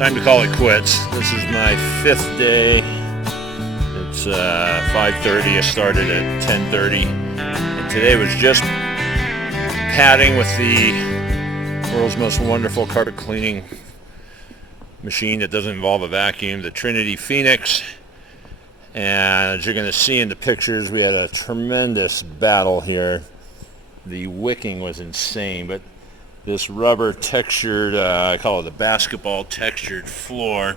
Time to call it quits. This is my 5th day. It's 5:30. I started at 10:30. And today was just padding with the world's most wonderful carpet cleaning machine that doesn't involve a vacuum, the Trinity Phoenix. And as you're going to see in the pictures, we had a tremendous battle here. The wicking was insane, but this rubber textured, I call it the basketball textured floor,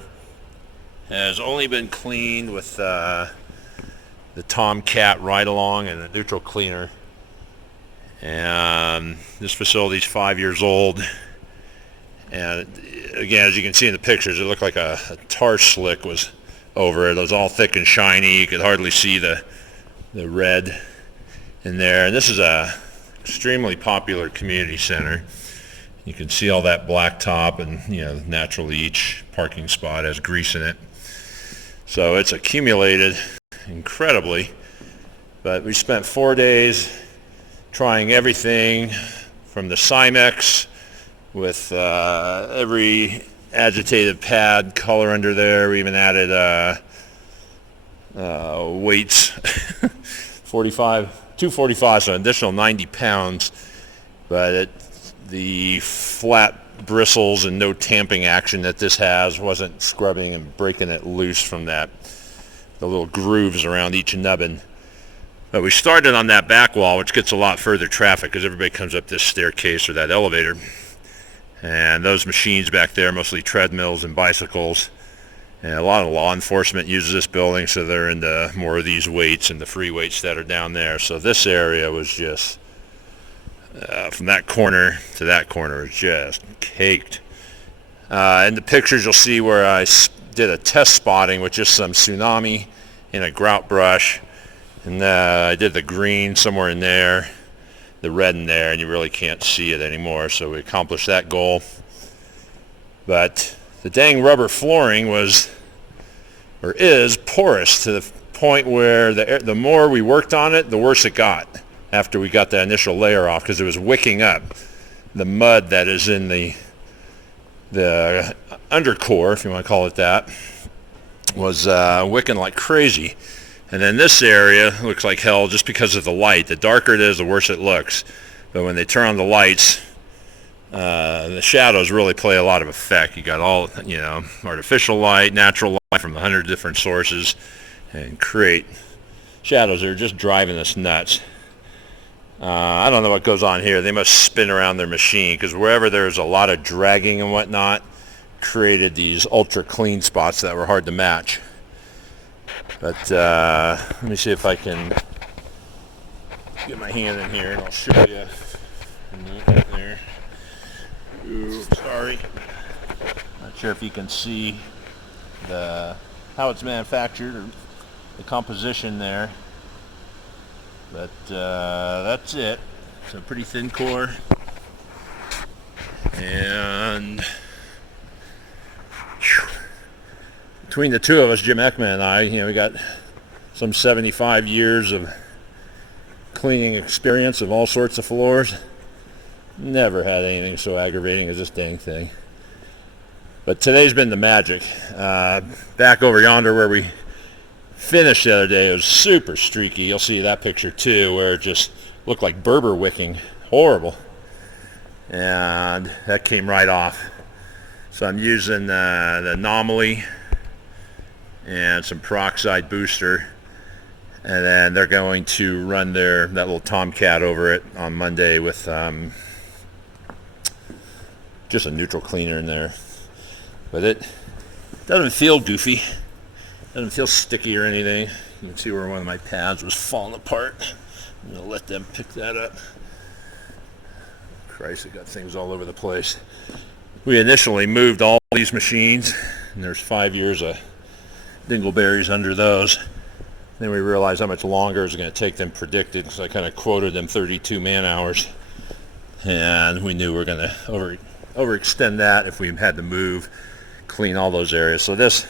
has only been cleaned with the Tomcat ride-along and a neutral cleaner. And this facility is 5 years old. And again, as you can see in the pictures, it looked like a tar slick was over it. It was all thick and shiny. You could hardly see the red in there. And this is a extremely popular community center. You can see all that blacktop, and naturally each parking spot has grease in it. So it's accumulated incredibly. But we spent 4 days trying everything from the Cymex with every agitated pad color under there. We even added weights, 245, so an additional 90 pounds. But the flat bristles and no tamping action that this has wasn't scrubbing and breaking it loose from the little grooves around each nubbin. But we started on that back wall, which gets a lot further traffic because everybody comes up this staircase or that elevator. And those machines back there, mostly treadmills and bicycles. And a lot of law enforcement uses this building, so they're into more of these weights and the free weights that are down there. So this area was just, from that corner to that corner, was just caked. In the pictures you'll see where I did a test spotting with just some tsunami and a grout brush. And I did the green somewhere in there, the red in there, and you really can't see it anymore. So we accomplished that goal. But the dang rubber flooring is porous to the point where the more we worked on it, the worse it got after we got the initial layer off, because it was wicking up. The mud that is in the undercore, if you want to call it that, was wicking like crazy. And then this area looks like hell just because of the light. The darker it is, the worse it looks. But when they turn on the lights, the shadows really play a lot of effect. You got all, artificial light, natural light from 100 different sources, and create shadows that are just driving us nuts. I don't know what goes on here. They must spin around their machine, because wherever there's a lot of dragging and whatnot, created these ultra clean spots that were hard to match. But let me see if I can get my hand in here and I'll show you. There. Ooh, sorry. Not sure if you can see how it's manufactured or the composition there. But that's it. It's a pretty thin core. And between the two of us, Jim Ekman and I, we got some 75 years of cleaning experience of all sorts of floors. Never had anything so aggravating as this dang thing. But today's been the magic. Back over yonder where we finished the other day, it was super streaky. You'll see that picture too, where it just looked like Berber wicking. Horrible. And that came right off. So I'm using the anomaly and some peroxide booster, and then they're going to run that little Tomcat over it on Monday with just a neutral cleaner in there. But it doesn't feel goofy, doesn't feel sticky or anything. You can see where one of my pads was falling apart. I'm going to let them pick that up. Christ, it got things all over the place. We initially moved all these machines, and there's 5 years of dingleberries under those. Then we realized how much longer it was going to take than predicted, because I kind of quoted them 32 man hours, and we knew we were going to overextend that if we had to move, clean all those areas. So this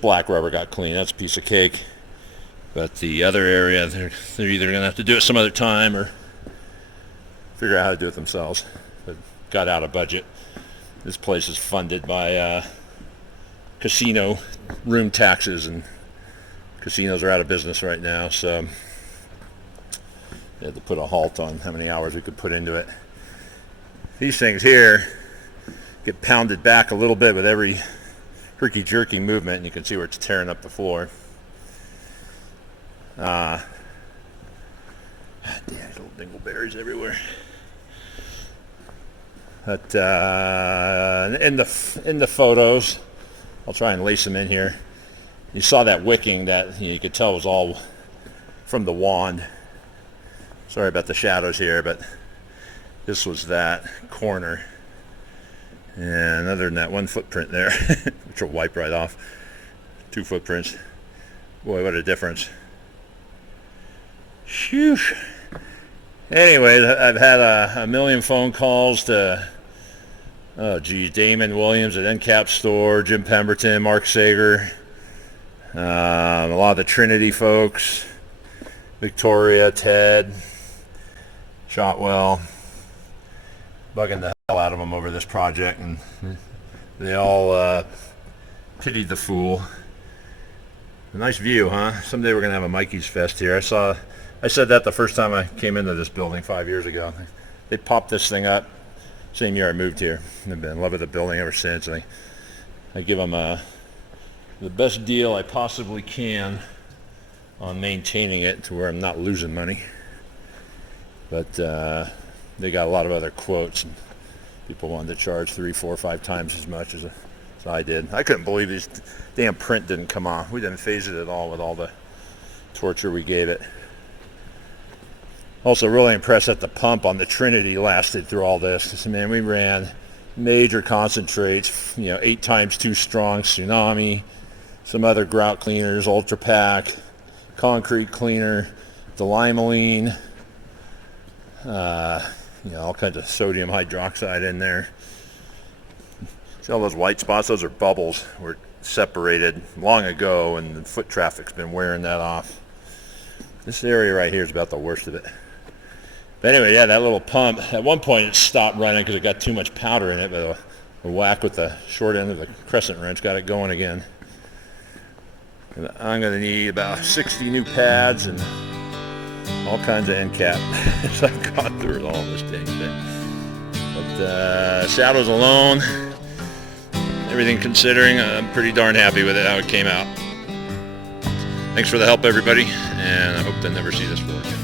black rubber got clean. That's a piece of cake. But the other area, they're either going to have to do it some other time or figure out how to do it themselves. But got out of budget. This place is funded by casino room taxes, and casinos are out of business right now, so they had to put a halt on how many hours we could put into it. These things here get pounded back a little bit with every herky-jerky movement, and you can see where it's tearing up the floor. Damn, little dingleberries everywhere. But in the photos, I'll try and lace them in here. You saw that wicking that you could tell was all from the wand. Sorry about the shadows here, but this was that corner. And other than that, one footprint there, which will wipe right off. 2 footprints. Boy, what a difference. Phew. Anyway, I've had a million phone calls to, Damon Williams at NCAP Store, Jim Pemberton, Mark Sager, a lot of the Trinity folks, Victoria, Ted, Shotwell, bugging the hell out of them over this project, and they all pitied the fool. A nice view, huh? Someday we're going to have a Mikey's Fest here. I said that the first time I came into this building 5 years ago. They popped this thing up same year I moved here. I've been in love with the building ever since. I give them the best deal I possibly can on maintaining it to where I'm not losing money. But they got a lot of other quotes, and people wanted to charge 3, 4, 5 times as much as I did. I couldn't believe this damn print didn't come off. We didn't phase it at all with all the torture we gave it. Also really impressed that the pump on the Trinity lasted through all this. Man, we ran major concentrates, 8 times too strong, Tsunami, some other grout cleaners, Ultra Pack, concrete cleaner, Delimaline, all kinds of sodium hydroxide in there. See all those white spots? Those are bubbles. Were separated long ago, and the foot traffic's been wearing that off. This area right here is about the worst of it. But anyway, yeah, that little pump, at one point it stopped running because it got too much powder in it, but a whack with the short end of the crescent wrench got it going again. And I'm going to need about 60 new pads and all kinds of end cap as I've gone through all this dang thing. But shadows alone, everything considering, I'm pretty darn happy with it, how it came out. Thanks for the help, everybody, and I hope to never see this floor again.